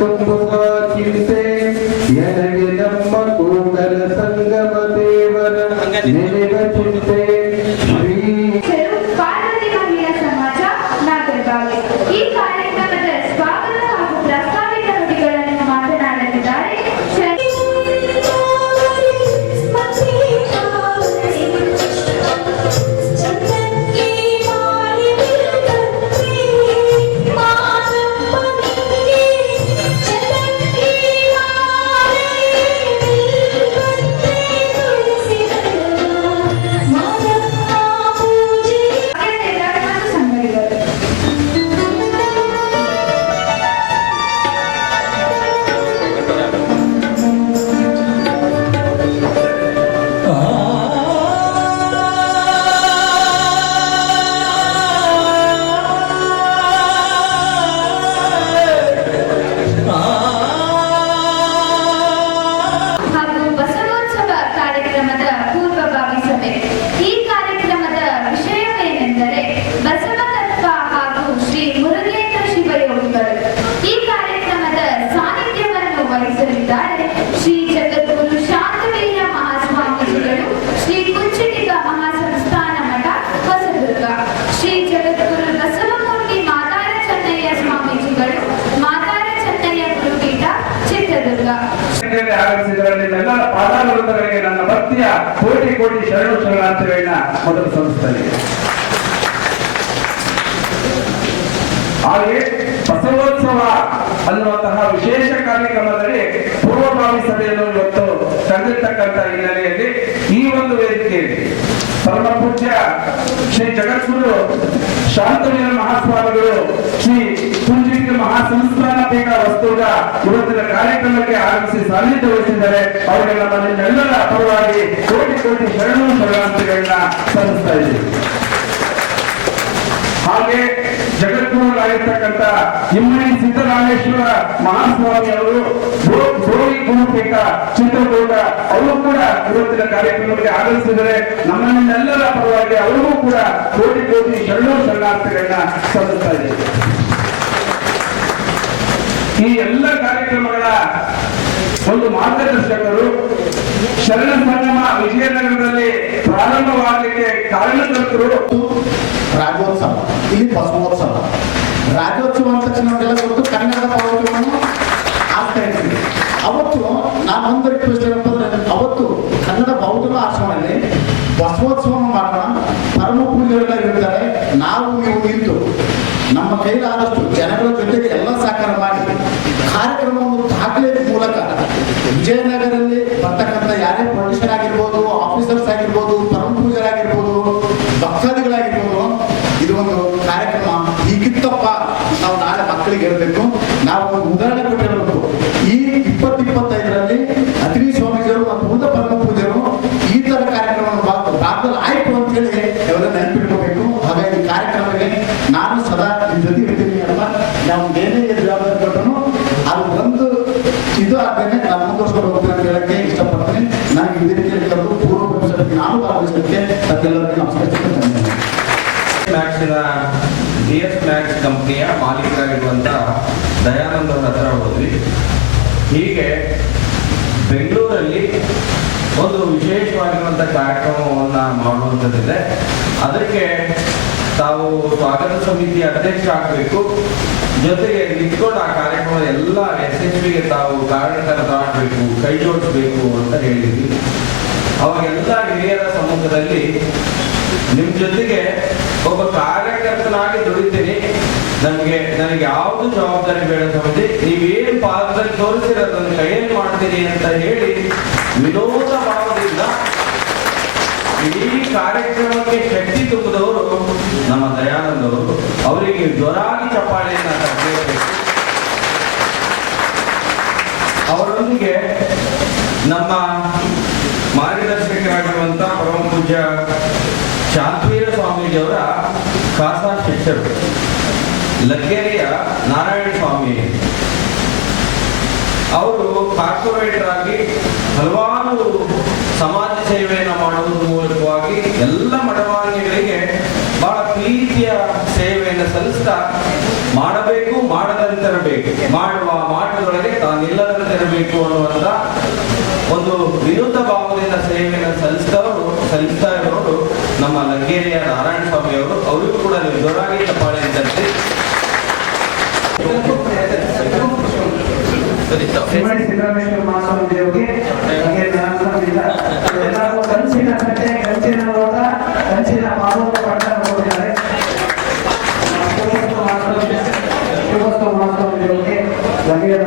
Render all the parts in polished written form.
ತುಂಬುವ ಚಿಂತೆ ಎನಗೆ ನಮ್ಮ ಕೂಗಲ ಸಂಗಮ ದೇವರ ನೆನೆವ ಚಿಂತೆ ಶ್ರೀ ಪಾರ್ವತಿ ಮಹಿಳಾ ಸಮಾಜ ನಾಗರಬಾವಿ. ಈ ಕಾರ್ಯಕ್ರಮದ ಸ್ವಾಗತ ಹಾಗೂ ಪ್ರಸ್ತಾವಿತ ನುಡಿಗಳನ್ನು ಮಾತನಾಡಲಿದ್ದಾರೆ ಶ್ರೀ ಜಗದ್ಗುರು ಶಾಂತವೀರ ಮಹಾಸ್ವಾಮೀಜಿಗಳು, ಶ್ರೀ ಕುಂಚಿಟಿಗ ಮಹಾಸಂಸ್ಥಾನ ಮಠ ಹೊಸದುರ್ಗ, ಶ್ರೀ ಜಗದ್ಗುರು ಬಸವಮೂರ್ತಿ ಮಾದಾರ ಚೆನ್ನಯ್ಯ ಸ್ವಾಮೀಜಿಗಳು, ಮಾದಾರ ಚೆನ್ನಯ್ಯ ಗುರುಪೀಠ ಚಿತ್ರದುರ್ಗ. ಆಗಮಿಸಿದವರನ್ನೆಲ್ಲ ಪಾದಾಲವೃಂದಗಳಿಗೆ ನನ್ನ ಭಕ್ತಿಯ ಕೋಟಿ ಕೋಟಿ ಶರಣು ಶರಣಾರ್ಥಿಗಳನ್ನ ಮೊದಲು ಸಲ್ಲಿಸುತ್ತೇನೆ. ಹಾಗೆ ಬಸವೋತ್ಸವ ಅನ್ನುವಂತಹ ವಿಶೇಷ ಕಾರ್ಯಕ್ರಮದಲ್ಲಿ ಪೂರ್ವಭಾವಿ ಸಭೆಯನ್ನು ಇವತ್ತು ಕರೆದಿರ್ತಕ್ಕಂಥ ಹಿನ್ನೆಲೆಯಲ್ಲಿ ಈ ಒಂದು ವೇದಿಕೆಯಲ್ಲಿ ಪರಮ ಪೂಜ್ಯ ಶ್ರೀ ಜಗದ್ಗುರು ಶಾಂತವೀರ ಮಹಾಸ್ವಾಮಿಗಳು, ಶ್ರೀ ಕುಂಚಿಟಿಗ ಮಹಾಸಂಸ್ಥಾನ ಪೀಠ ವಸ್ತುಗ ಇವತ್ತಿನ ಕಾರ್ಯಕ್ರಮಕ್ಕೆ ಆಗಮಿಸಿ ಸಾನ್ನಿಧ್ಯ ವಹಿಸಿದ್ದಾರೆ. ಅವರಿಗೆ ನಮ್ಮ ನಿಮ್ಮೆಲ್ಲರ ಪರವಾಗಿ ಕೋಟಿ ಕೋಟಿ ಶರಣು ಶರಣಾರ್ಥಿಗಳನ್ನ ಸಲ್ಲಿಸ್ತಾ ಇದ್ದೀವಿ. ಹಾಗೆ ಜಗದ್ಗುರುಗಳಾಗಿರ್ತಕ್ಕಂಥ ಇಮ್ಮಡಿ ಸಿದ್ದರಾಮೇಶ್ವರ ಮಹಾಸ್ವಾಮಿ ಅವರು ಗೋರಿ ಗುರುಪೀಠ ಚಿತ್ರದುರ್ಗ ಅವರು ಕೂಡ ಇವತ್ತಿನ ಕಾರ್ಯಕ್ರಮಕ್ಕೆ ಆಗಮಿಸಿದರೆ ನಮ್ಮನ್ನೆಲ್ಲರ ಪರವಾಗಿ ಅವರಿಗೂ ಕೂಡ ಕೋಟಿ ಕೋಟಿ ಶರಣು ಶರಣಾರ್ಥಿಗಳನ್ನ ಸಲ್ಲಿಸ್ತಾ ಇದ್ದೇವೆ. ಈ ಎಲ್ಲ ಕಾರ್ಯಕ್ರಮಗಳ ಒಂದು ಮಾರ್ಗದರ್ಶಕರು ಶರಣ ಸಂಗಮ ವಿಜಯನಗರದಲ್ಲಿ ಪ್ರಾರಂಭವಾಗಲಿಕ್ಕೆ ಕಾರಣಕರ್ತರು. ರಾಜ್ಯೋತ್ಸವ, ಇಲ್ಲಿ ಬಸವೋತ್ಸವ. ರಾಜ್ಯೋತ್ಸವ ಅಂತ ತಕ್ಷಣ ನಮಗೆಲ್ಲ ಗೊತ್ತು, ಕನ್ನಡದ ಪೌರತ್ವವನ್ನು ಆಗ್ತಾ ಇರ್ತೀವಿ. ಅವತ್ತು ನಾನೊಂದು ರಿಕ್ವೆಸ್ಟ್ ಏನಪ್ಪ ಅಂದ್ರೆ, ಅವತ್ತು ಕನ್ನಡ ಬೌದ್ಧ ಆಶ್ರಮದಲ್ಲಿ ಬಸವೋತ್ಸವವನ್ನು ಮಾಡೋಣ. ಪರಮ ಪೂಜೆಗಳೆಲ್ಲ ಇರ್ತಾರೆ. ನಾವು ನೀವು ನಿಂತು ನಮ್ಮ ಕೈಲಾದಷ್ಟು ಜನಗಳ ಜೊತೆಗೆ ಎಲ್ಲ ಸಹಕಾರ ಮಾಡಿ ಕಾರ್ಯಕ್ರಮವನ್ನು ದಾಖಲೆ ಮೂಲಕ ವಿಜಯನಗರದಲ್ಲಿ ಬರ್ತಕ್ಕಂಥ ಯಾರೇ ಪೊಲಿಟಿಷಿಯನ್ ಆಗಿರ್ಬೋದು, ಆಫೀಸರ್ಸ್ ಆಗಿರ್ಬೋದು, ಪರಮ ಪೂಜರಾಗಿರ್ಬೋದು, ಭಕ್ತಾದಿಗಳಾಗಿರ್ಬೋದು, ಇದು ಒಂದು ಕಾರ್ಯಕ್ರಮ ಹೀಗಿತ್ತಪ್ಪ ನಾವು ನಾಳೆ ಮಕ್ಕಳಿಗೆ ಇರಬೇಕು. ನಾವು ಒಂದು ಉದಾಹರಣೆ ಕೊಟ್ಟಿರಬೇಕು. ಈ 2025ರಲ್ಲಿ ಅತಿನಿ ಸ್ವಾಮೀಜಿಯವರು ಮತ್ತು ಉಳಿದ ಪರಮ ಪೂಜರು ಈ ತರ ಕಾರ್ಯಕ್ರಮವನ್ನು ಭಾಗದಲ್ಲಿ ಆಯ್ತು ಅಂತ ಹೇಳಿ ಎಲ್ಲ ನೆನಪಿಟ್ಕೋಬೇಕು. ಹಾಗಾಗಿ ಕಾರ್ಯಕ್ರಮಕ್ಕೆ ನಾನು ಸದಾ ನಿಮ್ಮ ಜೊತೆ ಇರ್ತೀನಿ ಅಲ್ಲ. ನಾವು ಏನೇ ಜವಾಬ್ದಾರಿ ಕೊಟ್ಟರು ಅದು ಒಂದು ಇದು ಆಗ್ತೇನೆ ನಾನು ಮುಂದುವರ್ಸ್ಕೊಂಡು ಹೋಗ್ತೀನಿ ಅಂತ ಹೇಳಕ್ಕೆ ಇಷ್ಟಪಡ್ತೀನಿ. ನನಗೆ ಇದೇ ರೀತಿಯಲ್ಲಿ ಕರೆದು ಪೂರ್ವ ಭವಿಷ್ಯಕ್ಕೆ ನಾನು ಭಾಗವಹಿಸಲಿಕ್ಕೆ ತಮ್ಮೆಲ್ಲರಿಗೂ ನಮಸ್ಕರಿಸುತ್ತೇನೆ. DS Max ಕಂಪನಿಯ ಮಾಲೀಕರಾಗಿರುವಂಥ ದಯಾನಂದ ಅವರ ಹತ್ರ ಹೋದ್ವಿ. ಹೀಗೆ ಬೆಂಗಳೂರಲ್ಲಿ ಒಂದು ವಿಶೇಷವಾಗಿರುವಂಥ ಕಾರ್ಯಕ್ರಮವನ್ನು ಮಾಡುವಂಥದ್ದಿದೆ. ಅದಕ್ಕೆ ತಾವು ಸ್ವಾಗತ ಸಮಿತಿಯ ಅಧ್ಯಕ್ಷ ಆಗಬೇಕು, ಜೊತೆಗೆ ನಿಂತ್ಕೊಂಡು ಆ ಕಾರ್ಯಕ್ರಮ ಎಲ್ಲ ಯಶಸ್ವಿಗೆ ತಾವು ಕಾರಣಕರ್ತರಾಗಬೇಕು, ಕೈ ಜೋಡಿಸಬೇಕು ಅಂತ ಹೇಳಿದ್ವಿ. ಅವಾಗೆಲ್ಲ ಹಿರಿಯರ ಸಮ್ಮುಖದಲ್ಲಿ ನಿಮ್ಮ ಜೊತೆಗೆ ಒಬ್ಬ ಕಾರ್ಯಕರ್ತನಾಗಿ ದುಡಿತೀನಿ, ನನಗೆ ಯಾವುದು ಜವಾಬ್ದಾರಿ ಬೇಡ ಸ್ವಾಮೀಜಿ, ನೀವೇನು ಪಾದದಲ್ಲಿ ತೋರಿಸಿರೋದನ್ನು ಕೈಯಲ್ಲಿ ಮಾಡ್ತೀನಿ ಅಂತ ಹೇಳಿ ವಿನೋದ ಭಾವದಿಂದ ಇಡೀ ಕಾರ್ಯಕ್ರಮಕ್ಕೆ ಶಕ್ತಿ ತುಂಬಿದವರು ನಮ್ಮ ದಯಾನಂದ್ ಅವರು. ಅವರಿಗೆ ಜೋರಾಗಿ ಚಪ್ಪಾಳೆಯನ್ನ ತರಬೇಕು. ಅವರೊಂದಿಗೆ ನಮ್ಮ ಮಾರ್ಗದರ್ಶಕರಾಗಿರುವಂಥ ಪರಮ ಪೂಜ್ಯ ಶಾಂತವೀರ ಸ್ವಾಮೀಜಿಯವರ ಖಾಸಾ ಶಿಷ್ಯರು ಲಗ್ಗೆರೆಯ ನಾರಾಯಣ ಸ್ವಾಮಿ ಅವರು ಕಾರ್ಪೊರೇಟರ್ ಆಗಿ ಹಲವಾರು ಸಮಾಜ ಸೇವೆಯನ್ನು ಮಾಡುವುದರ ಮೂಲಕವಾಗಿ ಎಲ್ಲ ಮಠವಾಹಿನಿಗಳಿಗೆ ಬಹಳ ಪ್ರೀತಿಯ ಸೇವೆಯನ್ನು ಸಲ್ಲಿಸ್ತಾ ಮಾಡಬೇಕು, ಮಾಡದಂತಿರಬೇಕು, ಮಾಡುವ ಮಾಟುಗಳ ಮಾಡಬೇಕು ಅನ್ನುವಂಥ ಒಂದು ವಿನೂತ ಭಾವದಿಂದ ಸೇವೆಯನ್ನು ಸಲ್ಲಿಸ್ತಾ ಇರೋರು ನಮ್ಮ ಲಂಗೇರಿಯ ನಾರಾಯಣ ಸ್ವಾಮಿ ಅವರು. ಅವರಿಗೂ ಕೂಡ ನೀವು ಜೋರಾಗಿ ಚಪ್ಪಾಳೆ ಇದ್ದಂತೆ. ಸಿದ್ದರಾಮೇಶ್ವರ ಮಹಾಸ್ವಾಮಿ ಅವರಿಗೆ ಎಲ್ಲರೂ ಕಂಚಿನ ಕಟ್ಟೆ, ಕಂಚಿನ ಲೋಟ, ಕಂಚಿನ ಮಾನವ ಪಟ್ಟ ಕೊಟ್ಟಿದ್ದಾರೆ. ಶಿವಸ್ತು ಮಹಾಸ್ವಾಮಿ ಅವರಿಗೆ ಲಂಗೇರ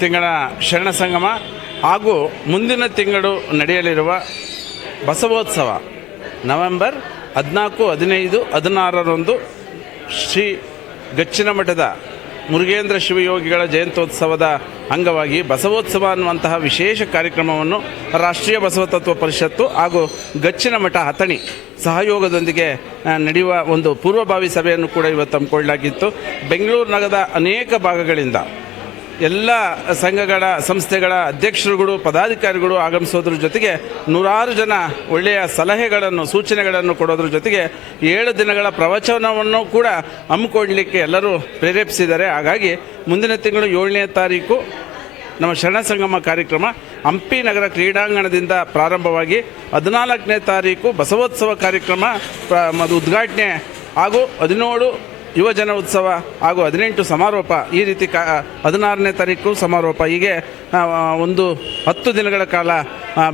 ತಿಂಗಳ ಶರಣ ಸಂಗಮ ಹಾಗೂ ಮುಂದಿನ ತಿಂಗಳು ನಡೆಯಲಿರುವ ಬಸವೋತ್ಸವ ನವೆಂಬರ್ 14, 15, 16ರಂದು ಶ್ರೀ ಗಚ್ಚಿನ ಮಠದ ಮುರುಗೇಂದ್ರ ಶಿವಯೋಗಿಗಳ ಜಯಂತ್ಯೋತ್ಸವದ ಅಂಗವಾಗಿ ಬಸವೋತ್ಸವ ಅನ್ನುವಂತಹ ವಿಶೇಷ ಕಾರ್ಯಕ್ರಮವನ್ನು ರಾಷ್ಟ್ರೀಯ ಬಸವತತ್ವ ಪರಿಷತ್ತು ಹಾಗೂ ಗಚ್ಚಿನ ಮಠ ಹತಣಿ ಸಹಯೋಗದೊಂದಿಗೆ ನಡೆಯುವ ಒಂದು ಪೂರ್ವಭಾವಿ ಸಭೆಯನ್ನು ಕೂಡ ಇವತ್ತು ಹಮ್ಮಿಕೊಳ್ಳಲಾಗಿತ್ತು. ಬೆಂಗಳೂರು ನಗರದ ಅನೇಕ ಭಾಗಗಳಿಂದ ಎಲ್ಲ ಸಂಘಗಳ ಸಂಸ್ಥೆಗಳ ಅಧ್ಯಕ್ಷರುಗಳು ಪದಾಧಿಕಾರಿಗಳು ಆಗಮಿಸೋದ್ರ ಜೊತೆಗೆ ನೂರಾರು ಜನ ಒಳ್ಳೆಯ ಸಲಹೆಗಳನ್ನು ಸೂಚನೆಗಳನ್ನು ಕೊಡೋದ್ರ ಜೊತೆಗೆ 7 ದಿನಗಳ ಪ್ರವಚನವನ್ನು ಕೂಡ ಹಮ್ಮಿಕೊಳ್ಳಲಿಕ್ಕೆ ಎಲ್ಲರೂ ಪ್ರೇರೇಪಿಸಿದ್ದಾರೆ. ಹಾಗಾಗಿ ಮುಂದಿನ ತಿಂಗಳು 7ನೇ ತಾರೀಕು ನಮ್ಮ ಶರಣ ಸಂಗಮ ಕಾರ್ಯಕ್ರಮ ಹಂಪಿ ನಗರ ಕ್ರೀಡಾಂಗಣದಿಂದ ಪ್ರಾರಂಭವಾಗಿ 14ನೇ ತಾರೀಕು ಬಸವೋತ್ಸವ ಕಾರ್ಯಕ್ರಮ ಉದ್ಘಾಟನೆ ಹಾಗೂ 17 ಯುವಜನ ಉತ್ಸವ ಹಾಗೂ 18 ಸಮಾರೋಪ, ಈ ರೀತಿ 16ನೇ ತಾರೀಕು ಸಮಾರೋಪ. ಹೀಗೆ ಒಂದು 10 ದಿನಗಳ ಕಾಲ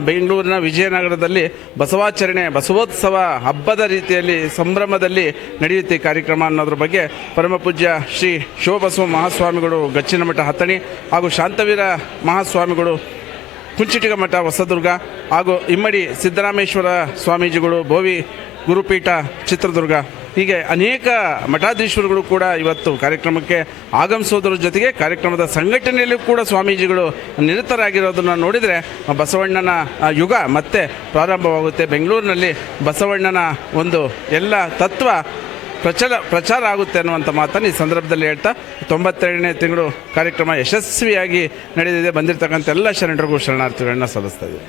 ಬೆಂಗಳೂರಿನ ವಿಜಯನಗರದಲ್ಲಿ ಬಸವಾಚರಣೆ ಬಸವೋತ್ಸವ ಹಬ್ಬದ ರೀತಿಯಲ್ಲಿ ಸಂಭ್ರಮದಲ್ಲಿ ನಡೆಯುತ್ತೆ ಕಾರ್ಯಕ್ರಮ ಅನ್ನೋದ್ರ ಬಗ್ಗೆ ಪರಮಪೂಜ್ಯ ಶ್ರೀ ಶಿವಬಸವ ಮಹಾಸ್ವಾಮಿಗಳು ಗಚ್ಚಿನ ಮಠ ಹತ್ತಣಿ ಹಾಗೂ ಶಾಂತವೀರ ಮಹಾಸ್ವಾಮಿಗಳು ಕುಂಚಿಟಿಗ ಮಠ ಹೊಸದುರ್ಗ ಹಾಗೂ ಇಮ್ಮಡಿ ಸಿದ್ದರಾಮೇಶ್ವರ ಸ್ವಾಮೀಜಿಗಳು ಬೋವಿ ಗುರುಪೀಠ ಚಿತ್ರದುರ್ಗ, ಹೀಗೆ ಅನೇಕ ಮಠಾಧೀಶ್ವರುಗಳು ಕೂಡ ಇವತ್ತು ಕಾರ್ಯಕ್ರಮಕ್ಕೆ ಆಗಮಿಸೋದ್ರ ಜೊತೆಗೆ ಕಾರ್ಯಕ್ರಮದ ಸಂಘಟನೆಯಲ್ಲೂ ಕೂಡ ಸ್ವಾಮೀಜಿಗಳು ನಿರತರಾಗಿರೋದನ್ನು ನೋಡಿದರೆ ಬಸವಣ್ಣನ ಯುಗ ಮತ್ತೆ ಪ್ರಾರಂಭವಾಗುತ್ತೆ. ಬೆಂಗಳೂರಿನಲ್ಲಿ ಬಸವಣ್ಣನ ಒಂದು ಎಲ್ಲ ತತ್ವ ಪ್ರಚಾರ ಆಗುತ್ತೆ ಅನ್ನುವಂಥ ಮಾತನ್ನು ಈ ಸಂದರ್ಭದಲ್ಲಿ ಹೇಳ್ತಾ 92ನೇ ತಿಂಗಳು ಕಾರ್ಯಕ್ರಮ ಯಶಸ್ವಿಯಾಗಿ ನಡೆದಿದೆ. ಬಂದಿರತಕ್ಕಂಥ ಎಲ್ಲ ಶರಣರಿಗೂ ಶರಣಾರ್ಥಿಗಳನ್ನ ಸಲ್ಲಿಸ್ತಾ ಇದ್ದೀವಿ.